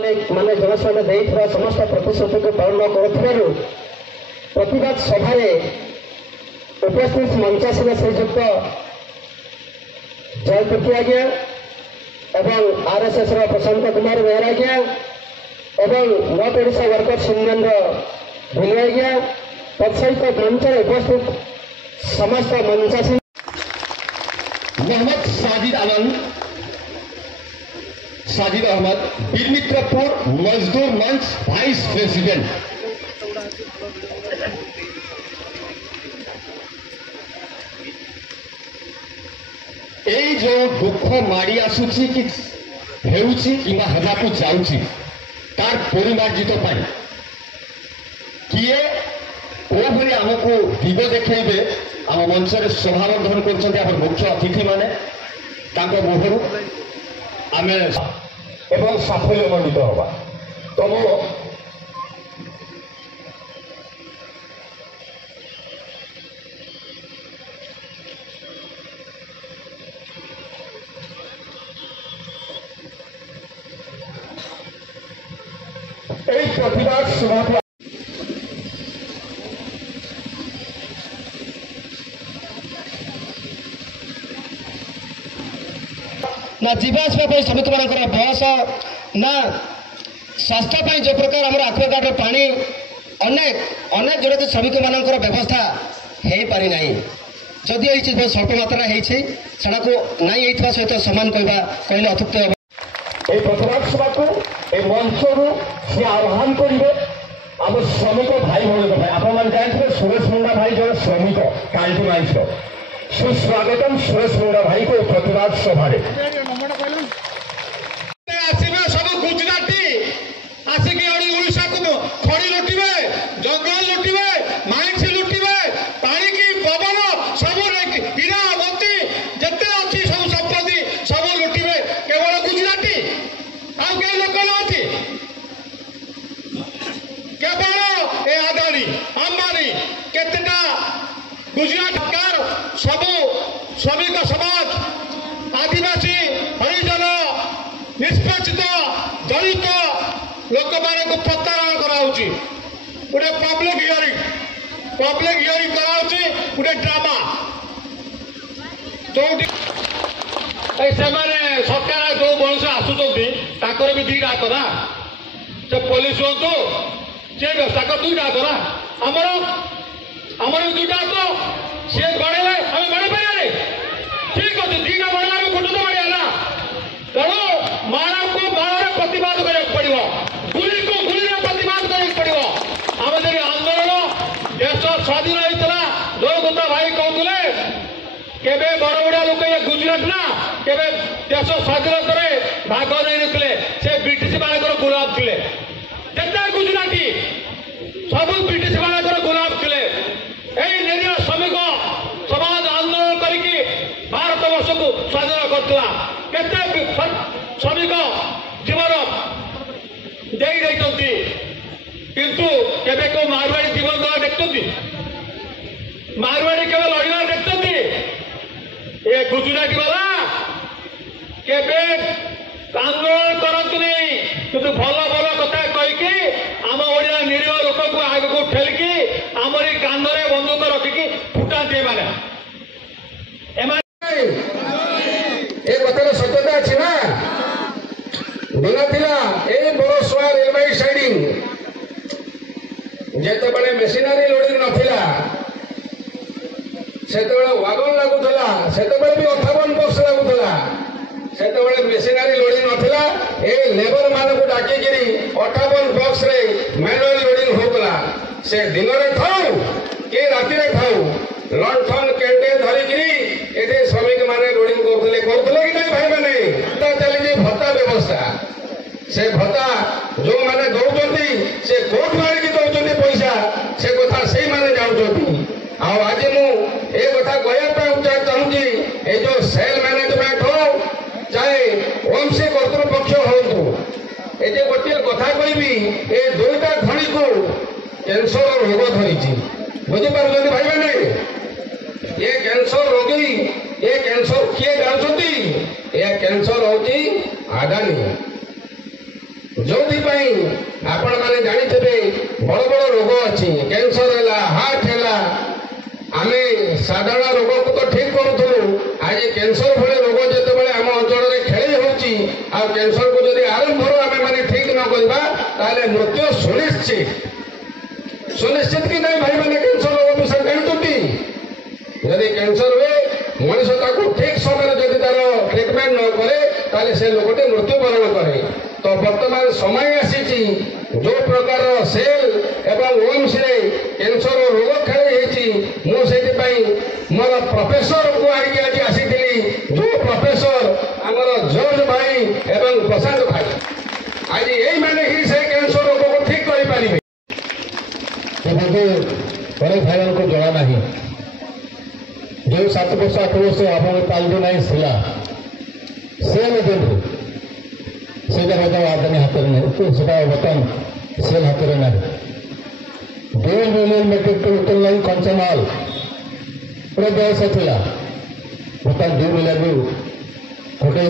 माने जनसाधारण देइथिबा समस्त प्रतिश्रुति को पालन करुथिबारु प्रतिवाद सभारे उपस्थित मंचासीन श्रीजुक्त जयप्रति आज्ञा एवं आरएसएस प्रशांत कुमार बेहरा आज्ञा एवं नॉर्थ ओडिशा वर्कर्स यूनियन भिल आज्ञा तत्सहित मंच उपस्थित समस्त मंचासीन मोहम्मद साजिद अहमद बीरमित्रपुर मजदूर मंच वाइस प्रेसिडेंट। यही जो दुख माड़ी आसुची कि हेउची किंवा हेबाकू जाउची तार परिमार्जित पाई किए को भली हमको दिग देखैबे आम मंच रे सभावर्धन करछन्ते आम मुख्य अतिथि माने तांको मुहरु आमे एवं साफल्य मंडित होगा तब प्रतिवाद सभा ना जीवासपा श्रमिक मान बस ना स्वास्थ्य जो प्रकार आम आक्वागार्ड पानी अनेक अनेक जोड़ा श्रमिक मान व्यवस्था हो पारि ना जदि बहुत स्वल्प मात्रा होना को नाई सहित सामान कहले अत्युक्त हे प्रतिवाद सभा को मंच सी आह्वान करेंगे आम श्रमिक भाई भाई आप जानते सुरेश मुंडा भाई जन श्रमिक कांटी माइस सुस्वागतम सुरेश मुंडा भाई को प्रतिवाद सभा सब गुजराती आसिक ओडिशा को खड़ी लुटिबे जंगल लुटिबे माइंस लुटिबे पानी की पवन सब हीरा मोती जिते अच्छी सब संपत्ति सब लुटिबे केवल गुजराती आउ के लोक नथि केवल ए अदानी अंबानी केतेटा गुजरात सरकार सब श्रमिक समाज आदिवासी हरिजन निष्पेषित दलित लोक मान को प्रतारण कराउछि गोटे पब्लिक हियरिंग कराउछि गोटे ड्रामा जोटी से सरकार जो मनुष्य आसुचंती ताकर भी दुईटा हाथ ना से पुलिस हूँ सी ताकर दुईटा हाथ ना आमर भी दुईटा हाथ सी गड़े आम गड़ी पारे ठीक अच्छे दुईटा गड़ा आम गोटे तो मारिया ना तेणु माड़ को माड़ प्रतिवाद करा पड़ो गुली को गुली प्रतिवाद करा पड़ो आम जब आंदोलन देश स्वाधीन होता जो कथा भाई कहते केवे बड़बड़िया लोक ये गुजरात ना केवे देश स्वाधीनता भाग नहीं नथिले से ब्रिटिश मानकर गुलाम थे जिते गुजराती सब ब्रिटिश मानकर गुलाम थे यही निरीह श्रमिक समाज आंदोलन करके भारत वर्ष को स्वाधीन करता केते श्रमिक जीवन दे किंतु केवे को मारवाड़ी जीवन देवा देखते मारवाड़ी केवल लड़वा देखते ये गुजराती वाला केवे आंदोलन करते नहीं किंतु भल भल कथा कहीकि आम ओडिया निरीह लोक को आग को ठेलिकी आमरी कांधरे बंदूक रखिकी फुटाते माने ए कथार सत्यता अच्छी ना दिन थिला ए Versova railway siding जेतेबेले machinery loading नथिला सेतेबेले wagon लागुथला सेतेबेले भी 58 बक्स लागुथला सेतेबेले मेसिनारी लोडिंग नथिला ए लेबर मान को डाकी गिरी 58 बक्स रे मैनुअल लोडिंग होतला से दिन रे थाउ के राति रे थाउ लंठन केंडे धरी गिरी एठे श्रमिक माने लोडिंग करथले कि नहीं भाई माने ता चली भत्ता व्यवस्था से भत्ता जो माने दौरान से कोर्ट मारिकी दौरान पैसा से कथा से माने जाऊँगी आज मु ए कथा कहवाई चाहूँगी ये जो सेल मैनेजमेंट हो चाहे वंशी कर्तृपक्ष हूँ ये गोटे कथा कहबी ए दुईटा खणी को कैंसर रोग धरी बुझीपार भाई मैंने ये कैंसर रोगी ये कैंसर किए जानते ये कैंसर हूँ अदानी जो आपण मैंने जानिथे बड़ बड़ रोग अच्छी कैंसर है हार्ट है आम साधारण रोग को तो ठीक करूँ आज कैंसर भाई रोग जो आम अंचल में खेली होची कैंसर को जब आरंभ आम मैंने ठीक न करवा मृत्यु सुनिश्चित कि नहीं भाई मैंने कैंसर रोग विषय जानते यदि कैंसर हुए मनीष ठीक समय जब तार ट्रिटमेंट न करे से लोकटे मृत्युवरण करे तो वर्तमान समय आसी जो प्रकार सेल एवं ओम्स कैंसर रोग खेली मुझे मोर प्रोफेसर को आज आसी जो प्रोफेसर आमर जॉर्ज भाई एवं प्रशांत भाई आज यही मैंने ही से कैंसर रोग को ठीक कर पारे अनेक भाई को जड़ा ना जो 7 वर्ष 8 वर्ष आप पालू ना सेल से आदानी हाथ में बर्तमान सेल हाथ में ना 2 मिलियन मेट्रिक टन उत्तोलन लगी कंचामाल पूरा व्यवसाय था बर्तमान 2 मिलियन हटे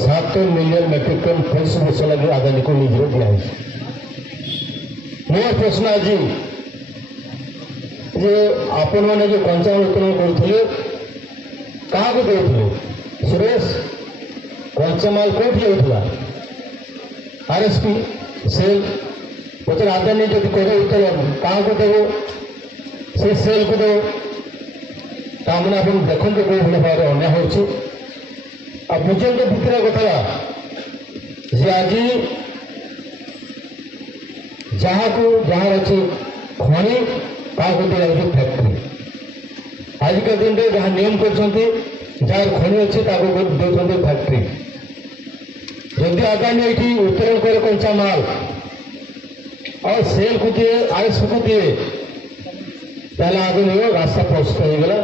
7 मिलियन मेट्रिक टन 23 वर्ष लगे आदानी को निजी दिखाई मोर प्रश्न आज जे आपण मैंने जो कंचामाल उत्तोलन करते क्या देते सुरेश कंचामाल कौटी होता आरएसपी सेल पचर आदानी जब करे उत्तोलन क्या देव से सेल को देव तामने आप देखते कौ भाव में अन्याय हो बुझे भितर कथा जे आज जहाँ को जहाँ अच्छे खनि क्या दिया फैक्ट्री आजिका दिन में जहाँ नियम कर जार खनि अच्छे दे फैक्ट्री जदि आदानी ये उत्तोलन करे कंचामाल और सेल को दिए आरएसपी को दिए आगे रास्ता प्रस्तुत होगा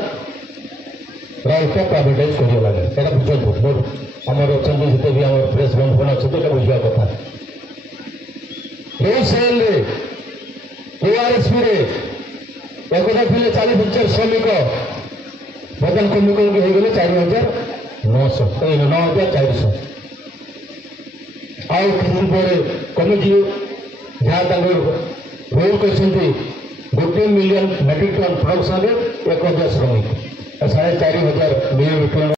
राउटा प्राइवेटाइज कर बुझे आमर अच्छा जिते भी आम प्रेस बंधु मैंने अच्छे बुझा कथा जो सेल जो आरएसपी एकदा थे 40,000 श्रमिक बर्तमान कमी कमी हो गले 4,900 9,400 आउ किसी दिन पर कमिटी जहाँ रोल कर 1 मिलियन मेट्रिक टन प्रोडक्शन 1,000 श्रमिक 4,500 मिलियन